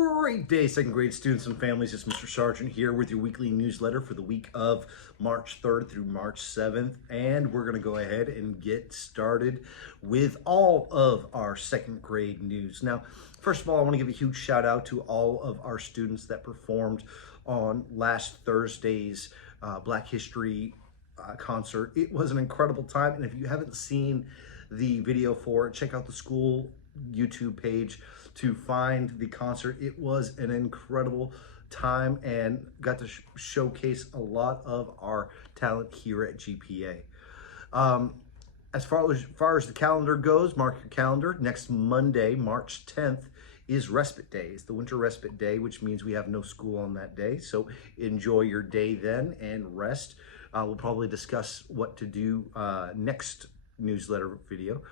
Great day, second grade students and families. It's Mr. Sargent here with your weekly newsletter for the week of March 3rd through March 7th. And we're going to go ahead and get started with all of our second grade news. Now, first of all, I want to give a huge shout out to all of our students that performed on last Thursday's Black History concert. It was an incredible time. And if you haven't seen the video for it, check out the school YouTube page to find the concert. It was an incredible time and got to showcase a lot of our talent here at GPA. As far as the calendar goes, mark your calendar. Next Monday, March 10th, is respite day. It's the winter respite day, which means we have no school on that day. So enjoy your day then and rest. We'll probably discuss what to do next newsletter video.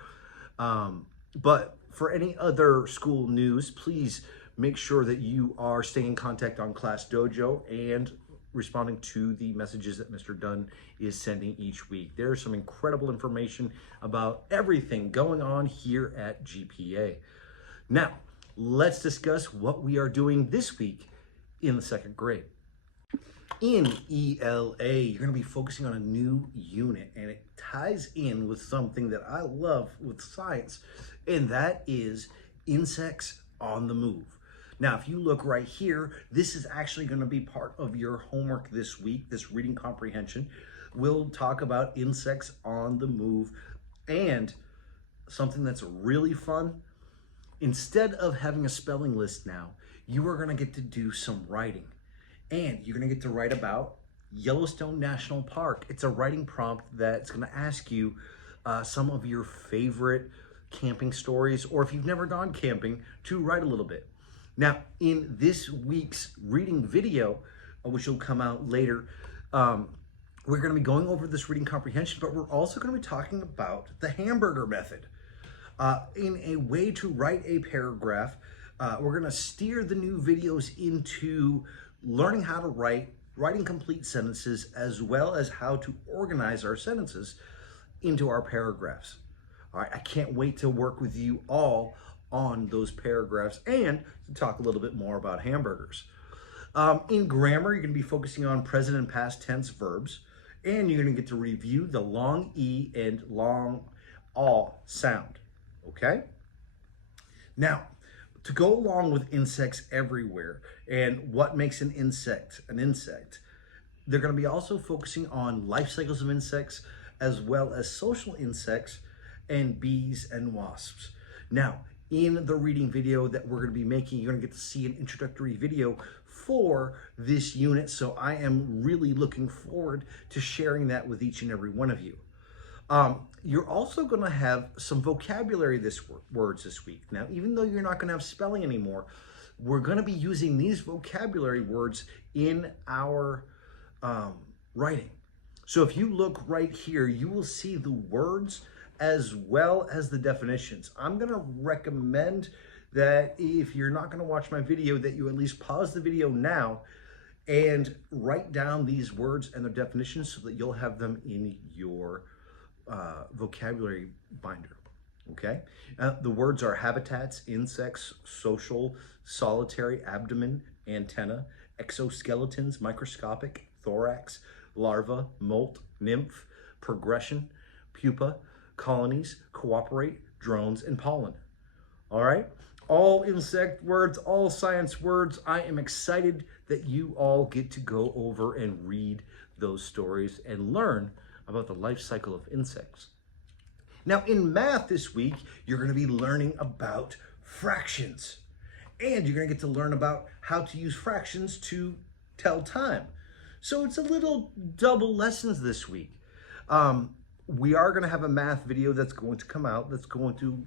But for any other school news, please make sure that you are staying in contact on Class Dojo and responding to the messages that Mr. Dunn is sending each week. There's some incredible information about everything going on here at GPA. Now, let's discuss what we are doing this week in the second grade. In ELA, you're going to be focusing on a new unit, and it ties in with something that I love with science, and that is insects on the move. Now, if you look right here, this is actually going to be part of your homework this week, this reading comprehension. We'll talk about insects on the move, and something that's really fun, instead of having a spelling list now, you are going to get to do some writing. And you're going to get to write about Yellowstone National Park. It's a writing prompt that's going to ask you some of your favorite camping stories, or if you've never gone camping, to write a little bit. Now, in this week's reading video, which will come out later, we're going to be going over this reading comprehension, but we're also going to be talking about the hamburger method. In a way to write a paragraph, we're going to steer the new videos into learning how to writing complete sentences, as well as how to organize our sentences into our paragraphs. All right, I can't wait to work with you all on those paragraphs and to talk a little bit more about hamburgers. In grammar, you're going to be focusing on present and past tense verbs, and you're going to get to review the long E and long A sound, okay? Now, to go along with insects everywhere and what makes an insect, they're going to be also focusing on life cycles of insects, as well as social insects and bees and wasps. Now, in the reading video that we're going to be making, you're going to get to see an introductory video for this unit. So I am really looking forward to sharing that with each and every one of you. You're also going to have some vocabulary words this week. Now, even though you're not going to have spelling anymore, we're going to be using these vocabulary words in our writing. So if you look right here, you will see the words as well as the definitions. I'm going to recommend that if you're not going to watch my video, that you at least pause the video now and write down these words and their definitions so that you'll have them in your vocabulary binder, okay? The words are habitats, insects, social, solitary, abdomen, antenna, exoskeletons, microscopic, thorax, larva, molt, nymph, progression, pupa, colonies, cooperate, drones, and pollen. All right? All insect words, all science words. I am excited that you all get to go over and read those stories and learn about the life cycle of insects. Now, in math this week, you're going to be learning about fractions. And you're going to get to learn about how to use fractions to tell time. So it's a little double lessons this week. We are going to have a math video that's going to come out that's going to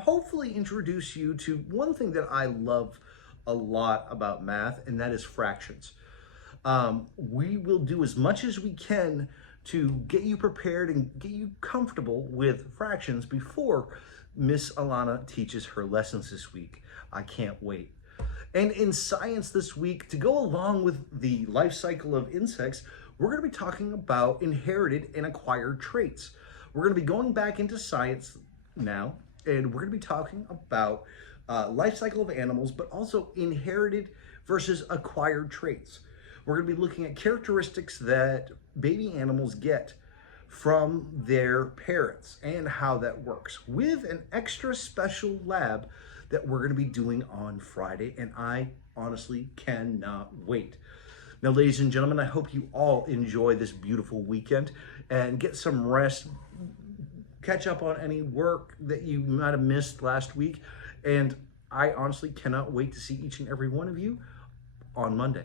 hopefully introduce you to one thing that I love a lot about math, and that is fractions. We will do as much as we can to get you prepared and get you comfortable with fractions before Miss Alana teaches her lessons this week. I can't wait. And in science this week, to go along with the life cycle of insects, we're going to be talking about inherited and acquired traits. We're going to be going back into science now, and we're going to be talking about life cycle of animals, but also inherited versus acquired traits. We're going to be looking at characteristics that baby animals get from their parents and how that works with an extra special lab that we're going to be doing on Friday, and I honestly cannot wait. Now, ladies and gentlemen, I hope you all enjoy this beautiful weekend and get some rest, catch up on any work that you might have missed last week, and I honestly cannot wait to see each and every one of you on Monday.